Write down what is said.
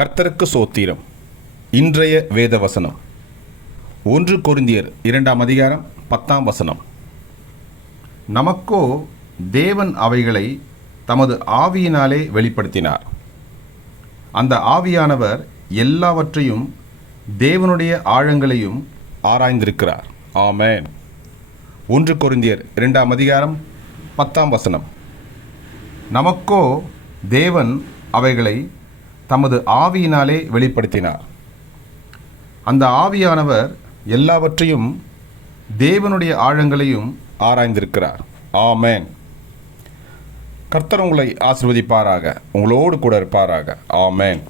கர்த்தருக்கு சோத்திரம். இன்றைய வேத வசனம் ஒன்று கொருந்தியர் இரண்டாம் அதிகாரம் பத்தாம் வசனம். நமக்கோ தேவன் அவைகளை தமது ஆவியினாலே வெளிப்படுத்தினார். அந்த ஆவியானவர் எல்லாவற்றையும் தேவனுடைய ஆழங்களையும் ஆராய்ந்திருக்கிறார். ஆமேன். ஒன்று கொருந்தியர் இரண்டாம் அதிகாரம் பத்தாம் வசனம். நமக்கோ தேவன் அவைகளை தமது ஆவியினாலே வெளிப்படுத்தினார். அந்த ஆவியானவர் எல்லாவற்றையும் தேவனுடைய ஆழங்களையும் ஆராய்ந்திருக்கிறார். ஆமேன். கர்த்தர் உங்களை ஆசிர்வதிப்பாராக. உங்களோடு கூட இருப்பாராக. ஆமேன்.